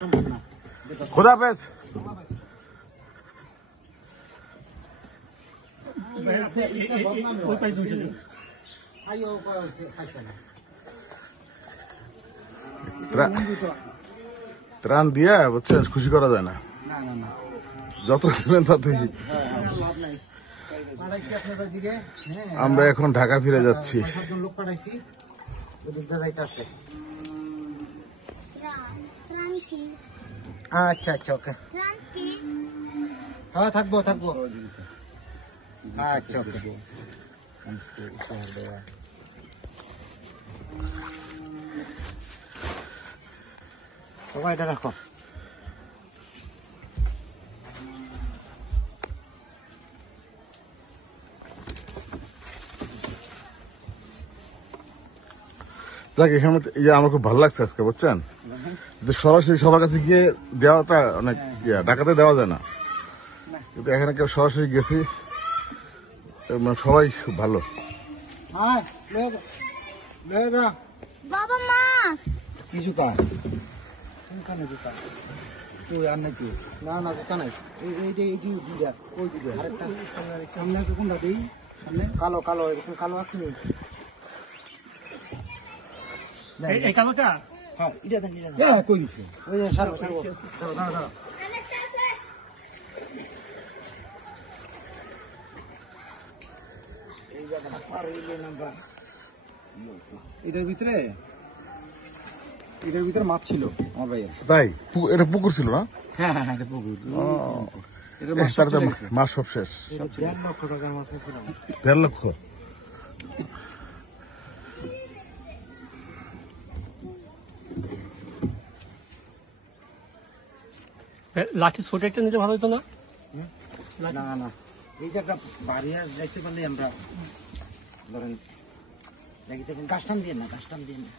खुदा हाफिज। ত্রাণ দিয়ে বুঝছেন, খুশি করা যায় না, যত দিলেন ততই। আমরা এখন ঢাকা ফিরে যাচ্ছি। আচ্ছা আচ্ছা, ওকে, হ্যাঁ থাকবো থাকবো, আচ্ছা ওকে। সবাই এটা রাখো। যাক, এখানে আমার খুব ভালো লাগছে আজকে, বুঝছেন, সরাসরি সবার কাছে গিয়ে দেওয়াটা অনেক ঢাকাতে দেওয়া যায় না, কিন্তু এখানে কেউ সরাসরি গেছি, সবাই খুব ভালো। বাবা মাছ কি জুতা? কোনখানে জুতা? তুই আর নাকি? না না, জুতা নাই। এইটা দিদা, ওই দিদা আরেকটা সামনে কোনটা দিই? সামনে কালো কালো, এরকম কালো আছে নি? এই কালোটা? হ্যাঁ, এটা দেন, এটা দেন। হ্যাঁ, কই দিছে? ওই যে সারো সারো। দাও দাও দাও। এই জায়গাটা পার হইলে আমরা এটার ভিতরে মাছ ছিল আমার ভাইয়ের। তাই? এটা পুকুর ছিল না? হ্যাঁ হ্যাঁ, এটা পুকুর। এটা মাছ সব শেষ। 1.5 লক্ষ টাকার মাছ ছিল। 1.5 লক্ষ? লাঠি ছোট একটা নিতে ভালো হতো না? না না, এই যে একটা বাড়ি দেখতে পারলে আমরা ধরেন দেখি, দেখুন কাস্টম দিয়ে না, কাস্টম দিয়ে না।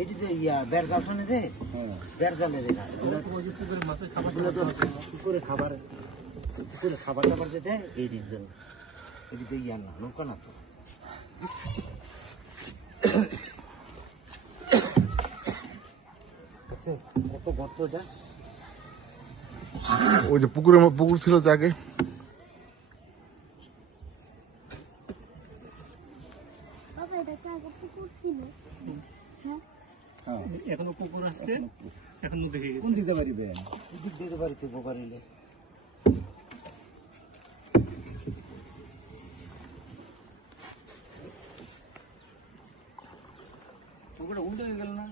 এটি যে বের গাছনে যে বের জালে পুকুরে খাবার টাবার যেতে এই ডিজেল এটিতে না নৌকা না তো। কত গর্ত এটা? ওই যে পুকুর ছিল যে আগে। এখনো পুকুর আসছে, এখন দেখে গেছে। কোন দিতে পারিবে? এদিক দিতে পারিতে পারিলে পুকুরটা উল্টে গেল না।